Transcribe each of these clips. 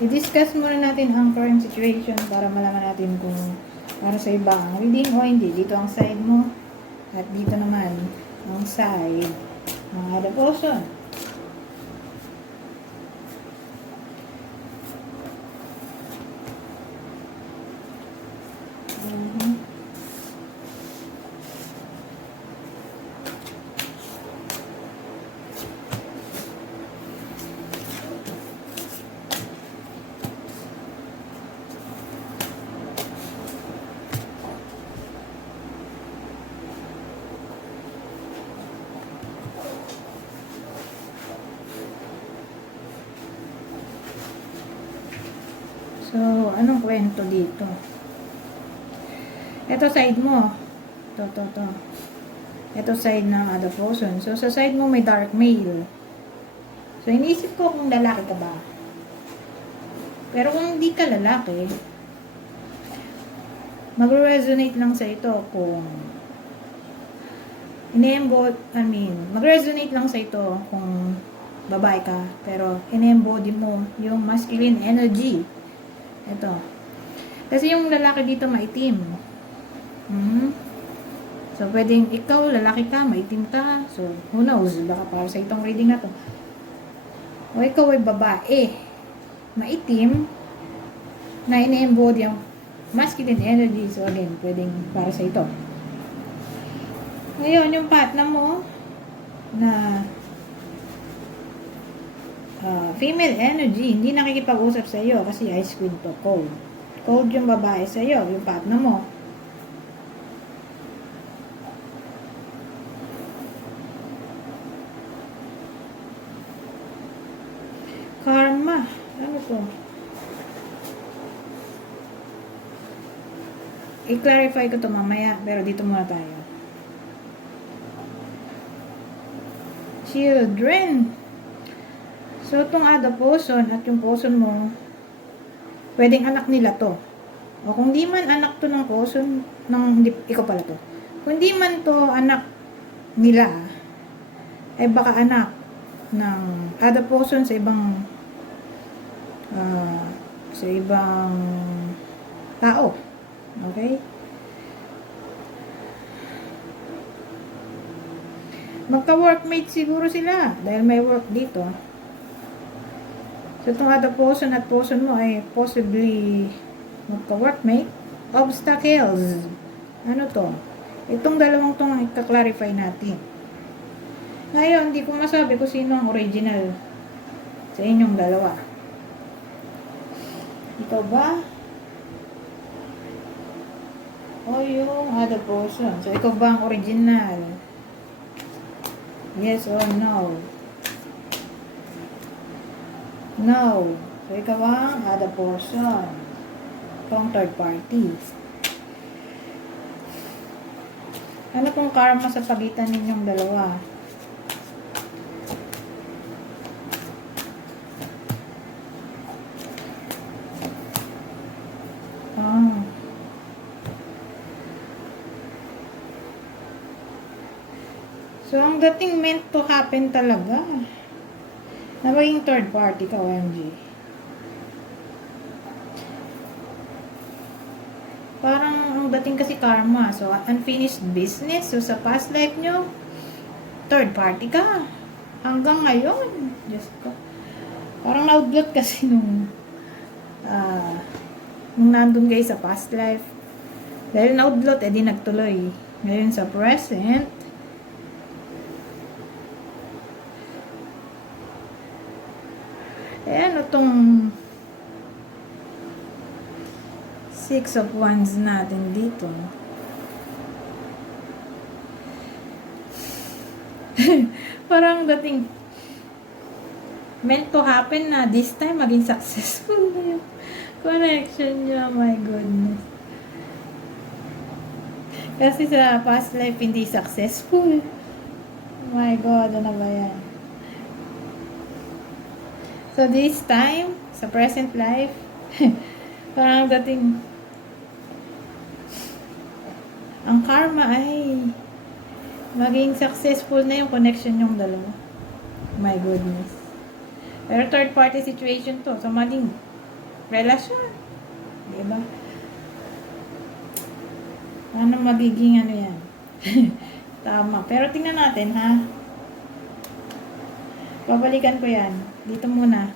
i-discuss muna natin ang current situation para malaman natin kung para sa iba ang reading o hindi. Dito ang side mo at dito naman ang side ng other person. So, anong kwento dito? Ito side mo. To. Ito side ng other person. So, sa side mo may dark male. So, iniisip ko kung lalaki ka ba. Pero kung hindi ka lalaki, mag-resonate lang sa ito kung mag-resonate lang sa ito kung babae ka. Pero, in-embody mo yung masculine energy. Ito. Kasi yung lalaki dito maitim. So, pwedeng ikaw, lalaki ka, maitim ka. So, who knows? Baka para sa itong reading na to. O ikaw ay babae, maitim, na ine-embody ang masculine energy. So, again, pwedeng para sa ito. Ngayon, yung partner mo, na female energy, hindi nakikipag-usap sa iyo kasi ice queen to, cold. Cold yung babae sa iyo, yung partner mo. Karma. Ano to? I-clarify ko to mamaya, pero dito muna tayo. Children. So, itong other person at yung person mo, pwedeng anak nila to. O kung di man anak to ng person, ikaw pala to. Kung di man to anak nila, ay baka anak ng other person sa ibang tao. Okay? Magka-workmate siguro sila dahil may work dito. So, itong other person at person mo ay possibly magka-workmate. Obstacles. Ano to? Itong dalawang itong i-clarify natin. Ngayon, hindi ko masabi kung sino ang original sa inyong dalawa. Ikaw ba? O yung other person? So, ikaw ba ang original? Yes or no? No. So, ikaw ang other person. Itong third party. Ano pong karma sa pagitan ninyong dalawa? So, ang dating meant to happen talaga. Na maging third party ka, OMG. Parang ang dating kasi karma. So, unfinished business. So, sa past life nyo, third party ka. Hanggang ngayon. Diyos ko. Parang na-outload kasi nung nandun kayo sa past life. Dahil na-outload, edi nagtuloy. Ngayon sa present, ano tong Six of Wands natin dito? Parang dating meant to happen na this time maging successful na yung connection niya. My goodness. Kasi sa past life hindi successful. My God, ano ba yan? So, this time, sa present life, parang dating ang karma ay maging successful na yung connection yung dalawa. My goodness. Pero third party situation to. So, maling relasyon. Diba? Ano magiging ano yan? Tama. Pero tingnan natin, ha? Babalikan ko yan. Dito muna.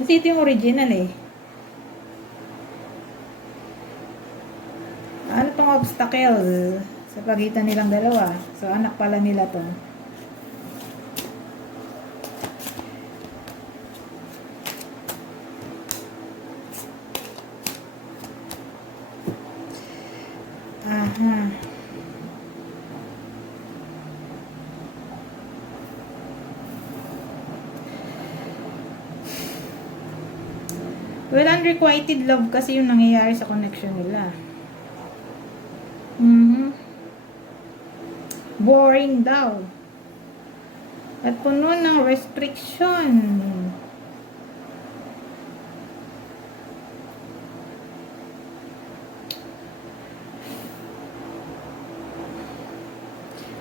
Kasi ito yung original eh. Ano tong obstacle sa pagitan nilang dalawa? So, anak pala nila to. Aha. Well, unrequited love kasi yung nangyayari sa connection nila. Boring daw. At puno ng restriction.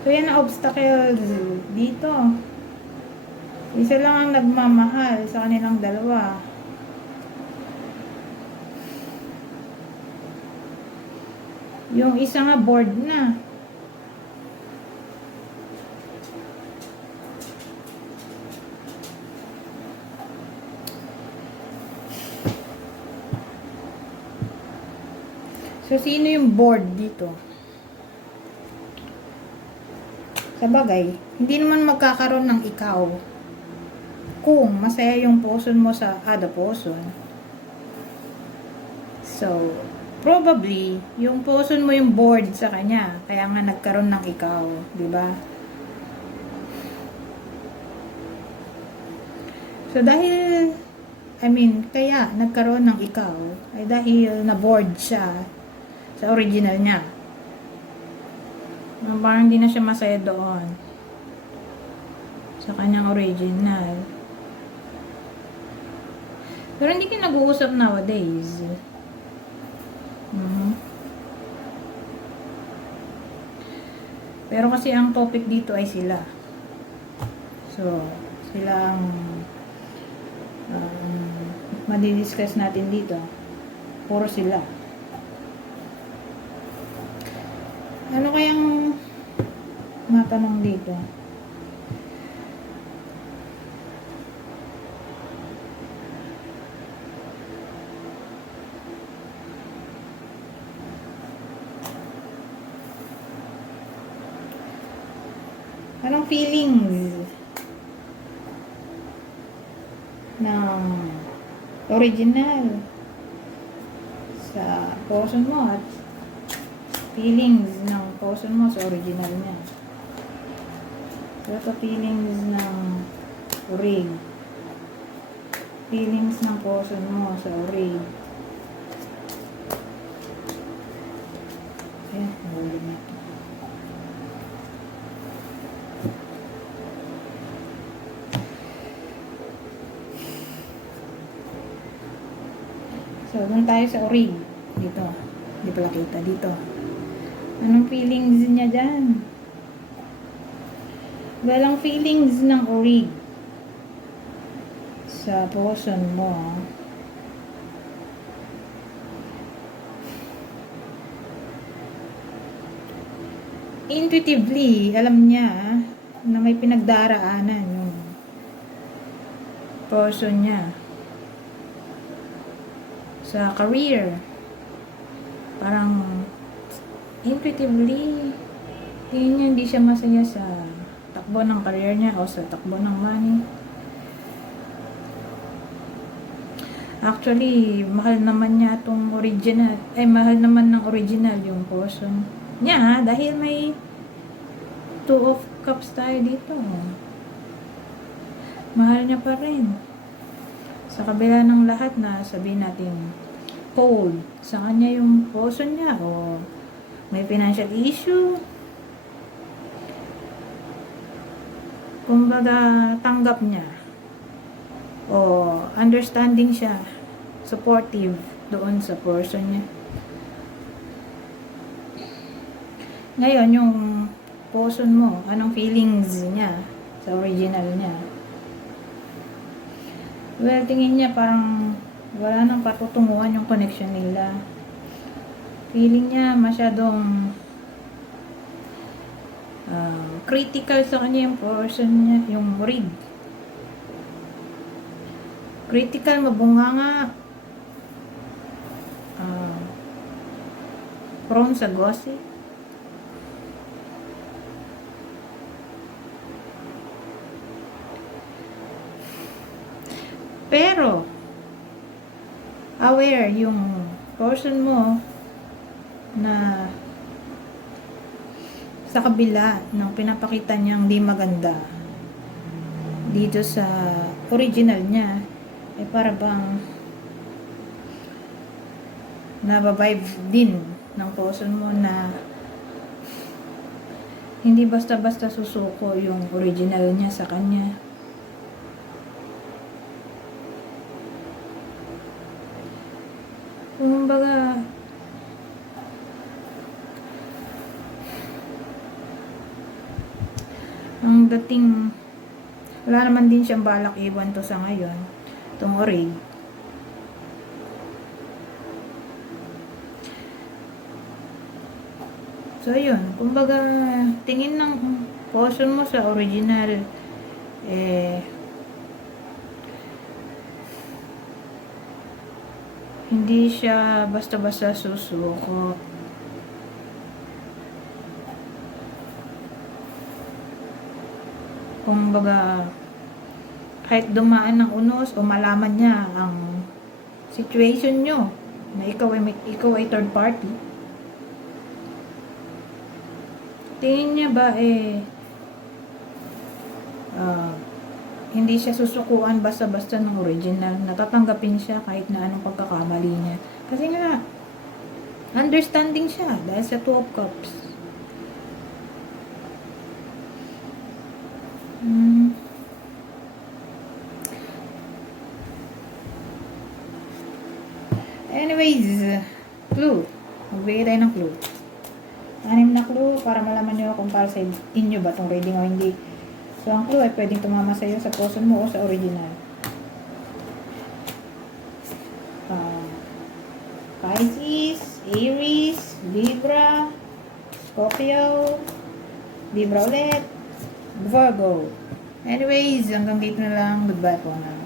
So, yan ang obstacles dito. Isa lang ang nagmamahal sa kanilang dalawa. Yung isa nga bored na. So, sino yung bored dito? Sa bagay, hindi naman magkakaroon ng ikaw kung masaya yung person mo sa other person. So, probably, yung person mo yung bored sa kanya, kaya nga nagkaroon ng ikaw, di ba? So, dahil, kaya nagkaroon ng ikaw, ay dahil na-bored siya sa original niya. Parang hindi na siya masaya doon sa kanyang original. Pero hindi kayo nag-uusap nowadays. Pero kasi ang topic dito ay sila. So, sila ang madidiscuss natin dito. Puro sila. Ano kayang matanong dito? Anong feelings ng original sa person mo at feelings ng person mo sa original niya? Ito feelings ng ring. Feelings ng person mo sa ring. Ayan, huli na ito. So, doon tayo sa orig. Dito. Hindi pala kita. Dito. Anong feelings niya dyan? Walang feelings ng orig sa person mo. Intuitively, alam niya na may pinagdaraanan yung person niya sa career. Parang intuitively tingin niya hindi siya masaya sa takbo ng career niya o sa takbo ng money. Actually, mahal naman niya itong original. Mahal naman ng original yung person niya dahil may 2 of cups tayo dito. Mahal niya pa rin. Sa kabila ng lahat na sabihin natin cold sa kanya yung person niya o may financial issue. Kumbaga, tanggap niya o understanding siya, supportive doon sa person niya. Ngayon, yung person mo, anong feelings niya sa original niya? Well, tingin niya parang Wala nang patutunguhan yung connection nila. Feeling niya masyadong critical sa kanya yung person niya, yung read. Critical, mabunganga, prone sa gossip. Pero, aware yung person mo na sa kabila ng pinapakita niyang di maganda dito sa original niya, para bang nababibe din ng person mo na hindi basta-basta susuko yung original niya sa kanya. Kumbaga, ang dating, wala naman din siyang balak iwan to sa ngayon, itong orig. So, yun. Kumbaga, tingin ng person mo sa original, hindi siya basta-basta susuko. Kumbaga, kahit dumaan ng unos o malaman niya ang situation nyo, na ikaw ay third party, tingin niya ba hindi siya susukuan basta-basta ng original. Natatanggapin siya kahit na anong pagkakamali niya. Kasi nga, understanding siya dahil sa Two of Cups. Anyways, clue. Magbigay tayo ng clue. 6 na clue para malaman nyo kung para sa inyo ba itong reading o hindi. So, ang clue ay pwedeng tumama sa iyo sa person mo o sa original. Pisces, Aries, Libra, Scorpio, Libra ulit, Virgo. Anyways, hanggang dito na lang. Goodbye po na.